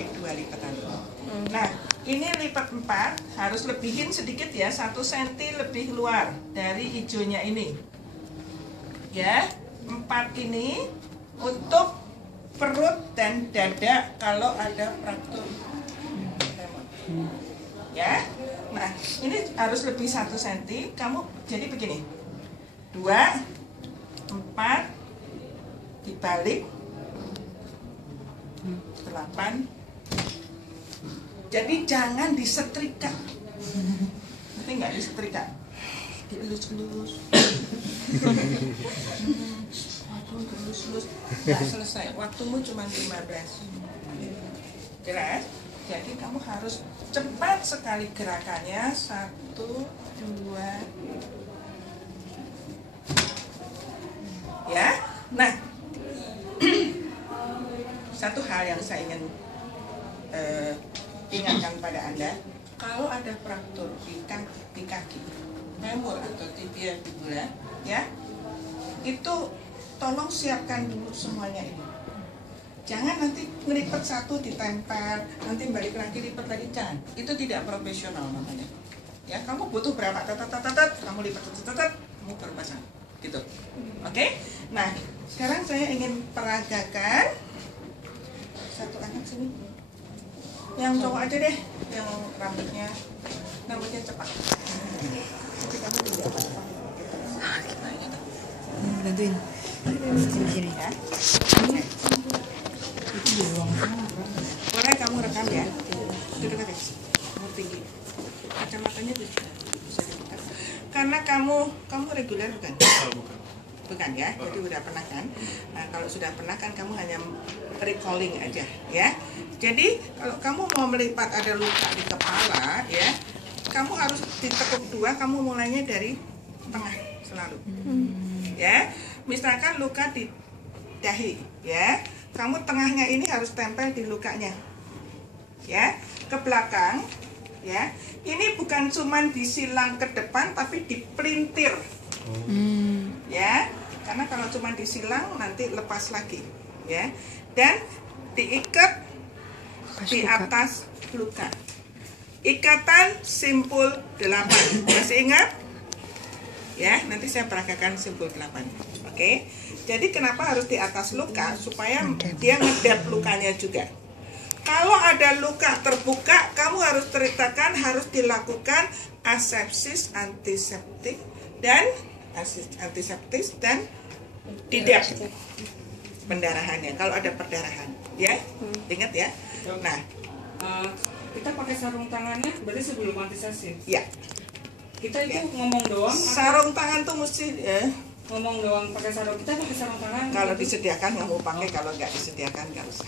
pakai 2 lipatan. Nah, ini lipat 4 harus lebihin sedikit ya, 1 cm lebih luar dari hijaunya ini. Ya, 4 ini untuk perut dan dada kalau ada fraktur. Ya, nah ini harus lebih 1 cm. Kamu jadi begini, 2, 4 dibalik 8. Jadi jangan disetrika. Nanti nggak disetrika, dielus-elus. Waduh, dielus-elus nggak selesai. Waktumu cuma 15. Jelas? Jadi kamu harus cepat sekali gerakannya. 1, 2. Ya, nah satu hal yang saya ingin ingatkan pada Anda, kalau ada fraktur di kaki, femur atau tibia fibula, ya, itu tolong siapkan dulu semuanya ini. Jangan nanti ngelipat satu ditempel, nanti balik lagi lipat lagi, jangan. Itu tidak profesional namanya. Ya, kamu butuh berapa tatat, kamu lipat tatat, kamu baru pasang, gitu. Oke? Nah, sekarang saya ingin peragakan satu anak sini. Yang cowok aja deh, yang rambutnya cepat. Nanti kamu tidak apa-apa. Bantuin. Sini Ya. Boleh kamu rekam ya. Duduk aja. Kamu tinggi. Kacamatanya bisa dibuka. Karena kamu reguler bukan? Bukan ya. Jadi udah pernah kan? Nah, kalau sudah pernah kan kamu hanya recalling aja ya. Jadi kalau kamu mau melipat ada luka di kepala ya, kamu harus ditekuk 2, kamu mulainya dari tengah selalu. Ya. Misalkan luka di dahi ya, kamu tengahnya ini harus tempel di lukanya ya, ke belakang ya. Ini bukan cuman disilang ke depan tapi dipelintir ya, karena kalau cuma disilang nanti lepas lagi ya, dan diikat di atas luka. Ikatan simpul 8, masih ingat? Ya, nanti saya peragakan simpul 8. Oke. Jadi kenapa harus di atas luka? Supaya dia ngedap lukanya juga. Kalau ada luka terbuka, kamu harus ceritakan, harus dilakukan asepsis antiseptik dan didap pendarahannya. Kalau ada perdarahan, ya, ingat ya. Nah, kita pakai sarung tangannya berarti sebelum antisepsi. Ya. Kita itu ngomong doang. Sarung tangan tuh mesti ngomong doang pakai sarung. Kita pakai sarung tangan. kalau disediakan kamu pakai, kalau nggak disediakan nggak usah.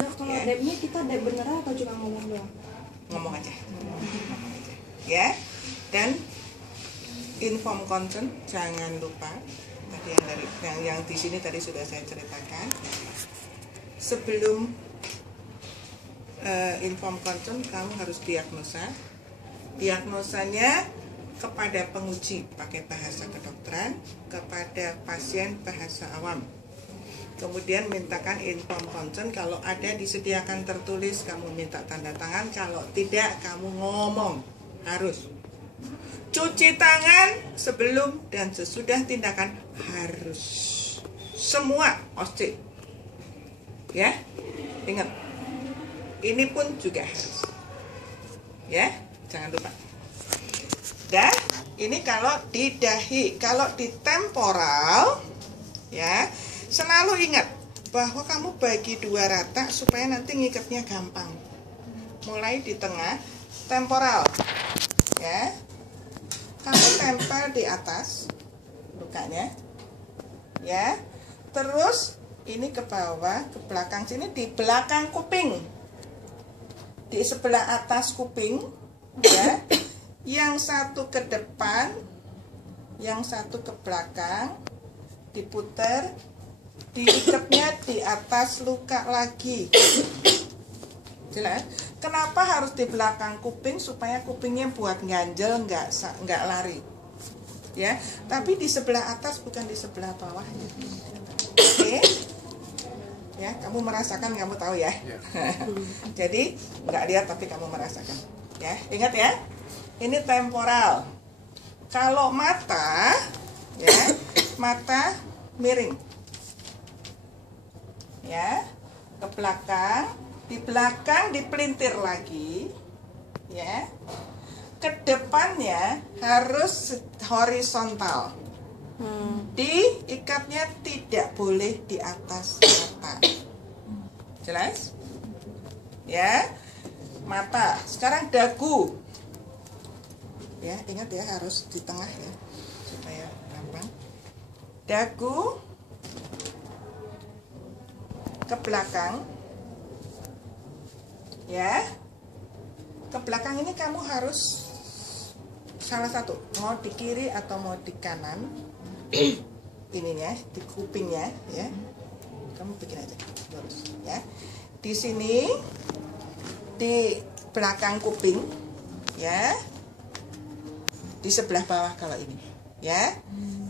Nah, kalau debnya kita deb beneran atau cuma ngomong doang? Ngomong aja. Ngomong aja. Ya. Dan inform concern jangan lupa. Tadi yang di sini tadi sudah saya ceritakan. Sebelum inform concern kamu harus diagnosa. Diagnosanya kepada penguji pakai bahasa kedokteran, kepada pasien bahasa awam. Kemudian mintakan inform consent, kalau ada disediakan tertulis kamu minta tanda tangan, kalau tidak kamu ngomong. Harus cuci tangan sebelum dan sesudah tindakan, harus semua OSCE ya, ingat ini pun juga harus ya, jangan lupa. Dan ini kalau di dahi, kalau di temporal ya, selalu ingat bahwa kamu bagi 2 rata supaya nanti ngikatnya gampang. Mulai di tengah temporal ya, kamu tempel di atas lukanya ya, terus ini ke bawah, ke belakang sini, di belakang kuping, di sebelah atas kuping ya. Yang satu ke depan, yang satu ke belakang, diputer, diikatnya di atas luka lagi. Jelas? Kenapa harus di belakang kuping? Supaya kupingnya buat ganjel, nggak lari. Ya, tapi di sebelah atas bukan di sebelah bawah. Oke? Ya, kamu merasakan, kamu tahu ya. Jadi nggak lihat tapi kamu merasakan. Ya, ingat ya. Ini temporal. Kalau mata, ya, mata miring. Ya, ke belakang, di belakang dipelintir lagi. Ya. Ke depannya harus horizontal. Diikatnya tidak boleh di atas mata. Jelas? Ya. Mata. Sekarang dagu. Ya, ingat ya, harus di tengah ya supaya gampang. Dagu ke belakang. Ya. Ke belakang ini kamu harus salah satu, mau di kiri atau mau di kanan. Ininya di kupingnya ya, kamu bikin aja lurus ya. Di sini di belakang kuping ya, di sebelah bawah kalau ini ya.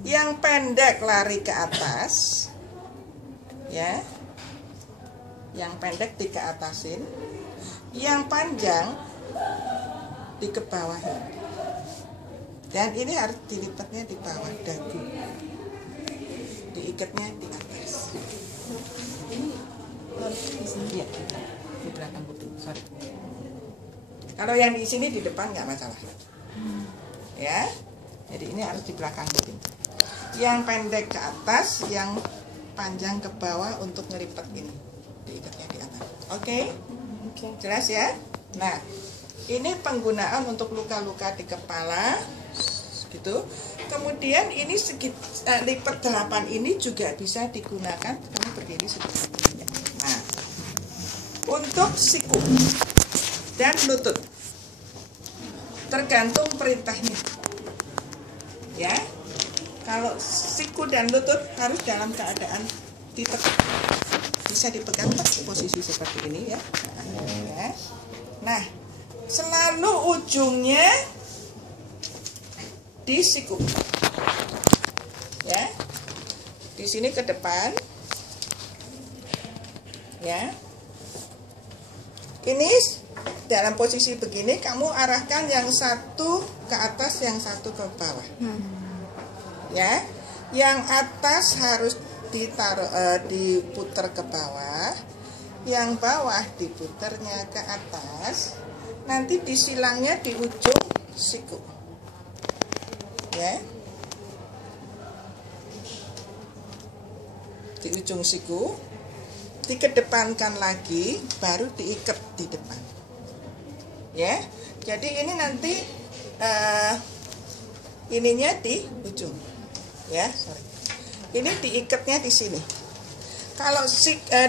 Yang pendek lari ke atas ya, yang pendek di keatasin, yang panjang di ke bawahin. Dan ini harus dilipatnya di bawah dagu, diikatnya di atas. Iya, di belakang kuping. Sorry. Kalau yang di sini di depan nggak masalah. Ya, jadi ini harus di belakang kuping. Yang pendek ke atas, yang panjang ke bawah untuk ngelipat ini, diikatnya di atas. Oke? Jelas ya? Nah, ini penggunaan untuk luka-luka di kepala. Gitu. Kemudian ini lipat 8 ini juga bisa digunakan, kamu berdiri seperti ini. Nah, untuk siku dan lutut tergantung perintahnya. Ya. Kalau siku dan lutut harus dalam keadaan ditekuk. Bisa dipegang posisi seperti ini ya. Nah, selalu ujungnya di siku, ya, di sini ke depan, ya. Ini dalam posisi begini, kamu arahkan yang satu ke atas, yang satu ke bawah, ya. Yang atas harus diputar ke bawah, yang bawah diputarnya ke atas. Nanti disilangnya di ujung siku. Ya, di ujung siku dikedepankan lagi, baru diikat di depan. Ya, jadi ini nanti ininya di ujung. Ya, sorry. Ini diikatnya di sini. Kalau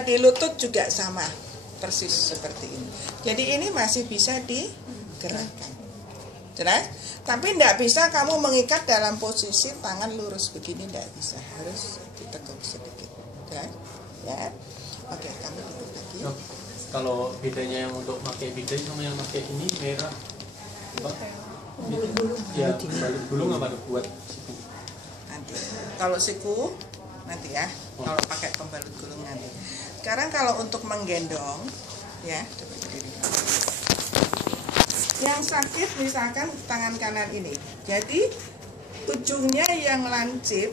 di lutut juga sama, persis seperti ini. Jadi ini masih bisa digerakkan. Jelas? Tapi tidak bisa kamu mengikat dalam posisi tangan lurus begini, tidak bisa, harus ditekuk sedikit. Ya, oke, kamu tutup lagi. Kalau bedanya yang untuk pakai bidai sama yang pakai ini merah, ya balik gulung apa buat siku? Nanti, kalau siku nanti ya, kalau pakai pembalut gulung nanti. Sekarang kalau untuk menggendong, ya, coba berdiri. Yang sakit misalkan tangan kanan ini, jadi ujungnya yang lancip,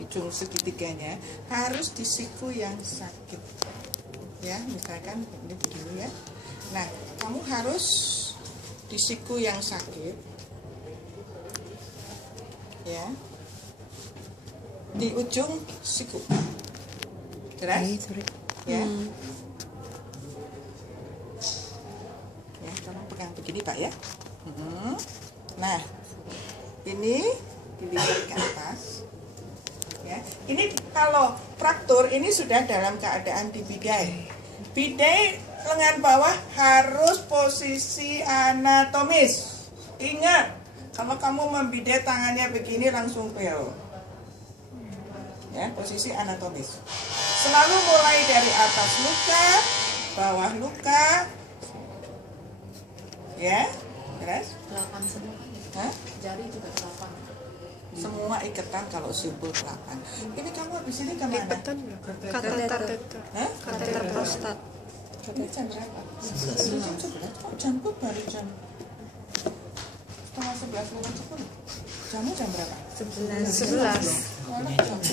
ujung segitiganya harus di siku yang sakit, ya, misalkan ini begini ya. Nah, kamu harus di siku yang sakit, ya, di ujung siku, jelas, ya. Ya, tolong pegang begini Pak ya. Nah, ini dilipat ke atas. Ya, ini kalau fraktur ini sudah dalam keadaan dibidai. Bidai lengan bawah harus posisi anatomis. Ingat, kalau kamu membidai tangannya begini langsung pel. Ya, posisi anatomis. Selalu mulai dari atas luka, bawah luka. Ya, jelas? 8 semua kan ya? Hah? Jari juga 8. Semua iketan kalau simpul 8. Ini kamu habis ini kemana? Kateter. Hah? Kateter prostat. Ini jam berapa? Jam 11. Kok jamku baru jam setengah 11 lewat 10? Jamu jam berapa? 11. Malah jam 11.